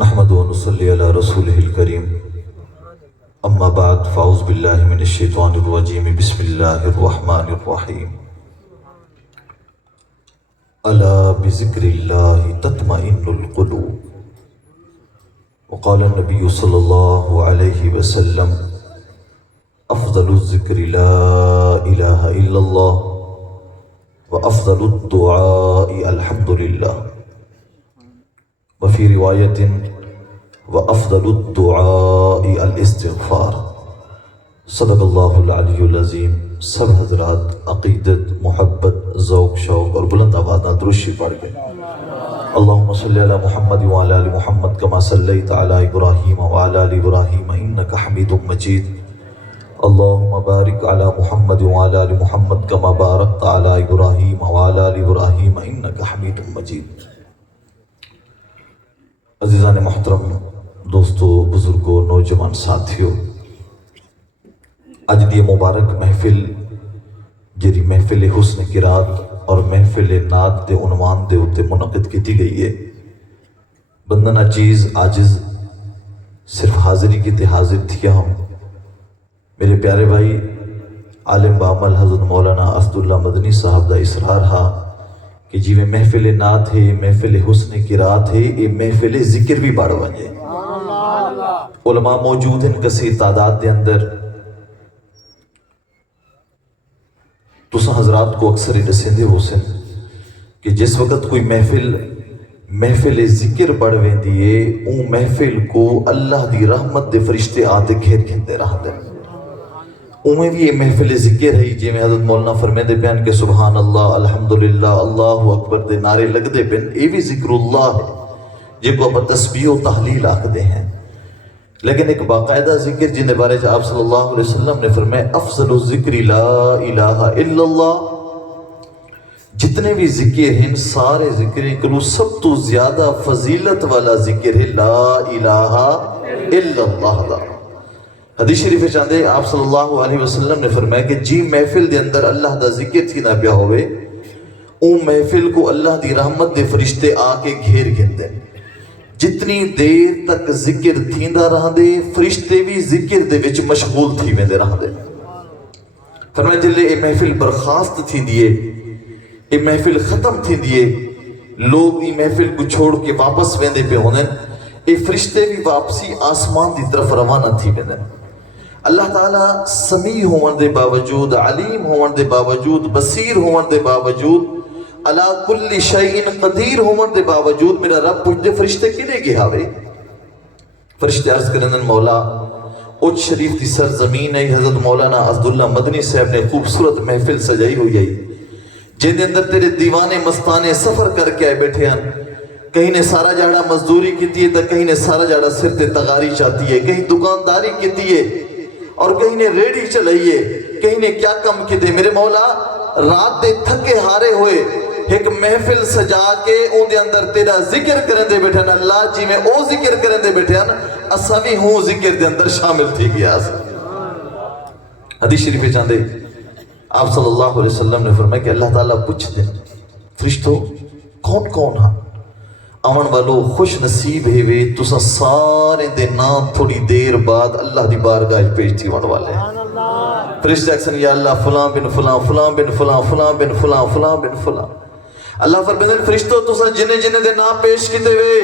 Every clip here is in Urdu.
نحمد و نصلی علی رسولہ الکریم اما بعد فاعوذ باللہ من الشیطان الرجیم بسم اللہ الرحمن الرحیم الا بذکر اللہ تطمئن القلوب وقال النبی صلی اللہ علیہ وسلم افضل الذکر لا الہ الا اللہ وافضل الدعاء الحمد للہ وفی روایت وافضل الدعاء الاستغفار۔ صدق اللہ العلی العظیم۔ سب حضرات عقیدت، محبت، ذوق، شوق اور بلند آواز نال درود شریف پڑھ گئے۔ اللہم صلی علی محمد وعلی آل محمد کما صلیت علی ابراہیم وعلی آل ابراہیم انک حمید مجید۔ اللہم بارک علی محمد وعلی آل محمد کما بارکت علی ابراہیم وعلی آل ابراہیم انک حمید مجید۔ عزیزان محترم، دوستو، بزرگوں، نوجوان ساتھیو، اج دی مبارک محفل جیڑی محفل حسن قرات اور محفل نعت دے عنوان دے اتے منعقد کیتی گئی ہے۔ بندہ نہ چیز عاجز صرف حاضری کی تے حاضر تھیا ہم۔ میرے پیارے بھائی عالم بعمل حضرت مولانا اسد اللہ مدنی صاحب دا اصرار ہا کہ جی میں محفل نعت ہے، محفل حسن قرات ہے، یہ محفل ذکر بھی بڑھ ونجے۔ علماء موجود ہیں کسی تعداد دے اندر، تسا حضرات کو اکثر ہی دسیندے ہو سن کہ جس وقت کوئی محفل ذکر بڑھ ویندی ہے، اون محفل کو اللہ دی رحمت دے فرشتے آتے گھیر گھندے رہ دے۔ اوہیں بھی یہ محفل ذکر ہے جی میں حضرت مولانا فرمے دے بیان کہ سبحان اللہ، الحمدللہ، اللہ اکبر دے نعرے لگ دے بین، یہ بھی ذکر اللہ ہے جی کو اپا تسبیح و تحلیل آکھ دے ہیں۔ لیکن ایک باقاعدہ ذکر جن بارے آپ صلی اللہ علیہ وسلم نے فرمائے افضل الذکر لا الہ الا اللہ۔ جتنے بھی ذکر ہیں سارے ذکر کلو سب تو زیادہ فضیلت والا ذکر ہے لا الہ الا اللہ دا۔ حدیث شریف چاندے آپ صلی اللہ علیہ وسلم نے فرمایا کہ جی محفل دے اندر اللہ دا ذکر تھی نہ پیا ہوئے، اون محفل کو اللہ دی رحمت دے فرشتے آ کے گھیر گھندے۔ جتنی دیر تک ذکر تھیندا رہ دے، فرشتے بھی ذکر دے وچ مشغول تھی ویندے رہ دے۔ فرمایا جلے اے محفل برخاست تھی دیئے، اے محفل ختم تھی دیئے، لوگ ای محفل کو چھوڑ کے واپس ویندے پہ ہونے، اے فرشتے بھی واپسی آسمان دی طرف روانہ تھی ویندے۔ اللہ تعالیٰ سمیع ہون دے باوجود، علیم ہون دے باوجود، بصیر ہون دے باوجود، علا کل شیء قدیر ہون دے باوجود میرا رب پوچھ دے فرشتے کنے گے ہاوے؟ فرشتے عرض کرنن مولا اچ شریف دی سرزمین ہے، حضرت مولانا اسد اللہ مدنی صاحب نے خوبصورت محفل سجائی ہوئی ہے جن دے اندر تیرے دیوانے مستانے سفر کر کے آئے بیٹھے ہیں۔ کہیں نے سارا جاڑا مزدوری کیتی ہے تو کہیں نے سارا جاڑا سر تے تغاری چاہتی ہے، کہیں دکانداری کیتی ہے اور کہیں نے ریڈی چلائیے، کہیں نے کیا کم کی دے۔ میرے مولا رات دے تھکے ہارے ہوئے ایک محفل سجا کے اون دے اندر تیرا ذکر کرن دے بیٹھے ہیں۔ اللہ جی میں او ذکر کرن دے بیٹھے ہیں، اسا بھی ہوں ذکر دے اندر شامل تھی گیا۔ حدیث شریف چاندے آپ صلی اللہ علیہ وسلم نے فرمایا کہ اللہ تعالیٰ پوچھ دے فرشتو کون کون ہاں؟ آمن والو خوش نصیب ہے وے تسا سارے دے نام تھوڑی دیر بعد اللہ دی بارگاہ پیش تھی وڑ والے ہیں۔ فرشتے اکسن یا اللہ فلان بن فلان، فلان بن فلان، فلان بن فلان، فلان بن فلان۔ اللہ فرمائے فرشتو تسا جنہیں جنہیں دے نام پیش کیتے ہوئے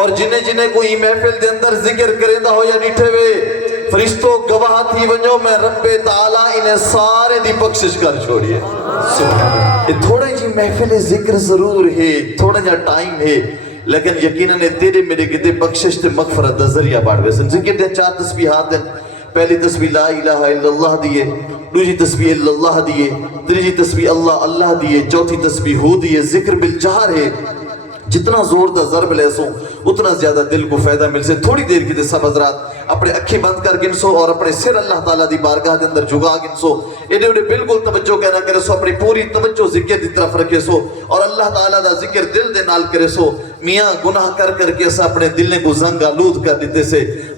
اور جنہیں جنہیں کوئی محفل دے اندر ذکر کرے دا ہو یا نیٹھے ہوئے، فرشتو گواہ تھی ونجو میں رب تعالیٰ انہیں سارے دی بخشش کر چھوڑیے۔ یہ تھوڑے جی محفل ذکر ضرور ہے، تھوڑا جا ٹائم ہے، لیکن یقیناً تیرے میرے کتے بخشش تے مغفرت دا ذریعہ بڑھ گئے۔ ذکر دے 4 تسبیحات ہیں۔ پہلی تسبیح لا الہ الا اللہ دیئے، دوسری تسبیح الا اللہ دیئے، تیسری تسبیح اللہ اللہ دیئے، چوتھی تسبیح ہو دیئے۔ ذکر بالجہر ہے، جتنا زور دا ضرب لے سو اتنا زیادہ دل کو فائدہ مل سے۔ تھوڑی دیر کی سب حضرات اپنے اکھیں بند کر گن سو اور اپنے سر اللہ تعالیٰ دی بارگاہ دے اندر جھکا گن سو۔ ایڈے ایڈے بالکل توجہ کہنا کرے سو، اپنی پوری توجہ ذکر دی طرف رکھے سو اور اللہ تعالیٰ دا ذکر دل دے نال کرے سو۔ میاں گناہ کر کر کے اسا اپنے دلنے کو زنگ آلود کر دیتے سے،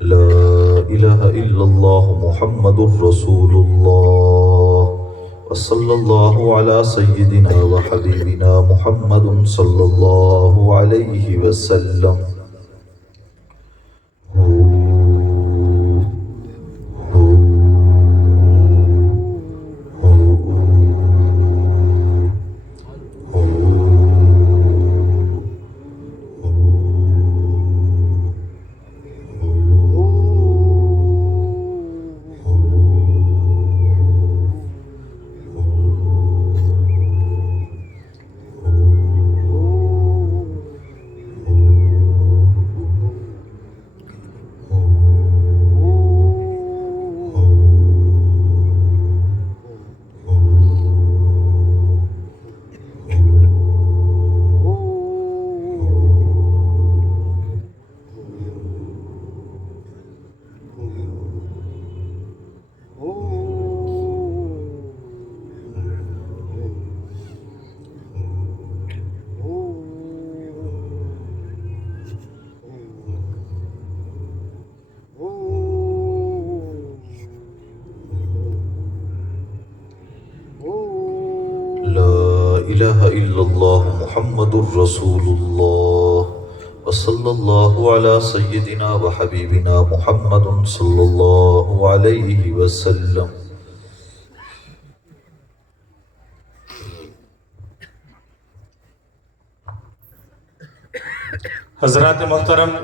لا الہ الا اللہ محمد الرسول اللہ وصلی اللہ علی سیدنا و حبیبنا محمد صلی اللہ علیہ وسلم الہ الا اللہ محمد الرسول اللہ وصلی اللہ علی سیدنا و حبیبنا محمد صلی اللہ علیہ وسلم حضرات محترم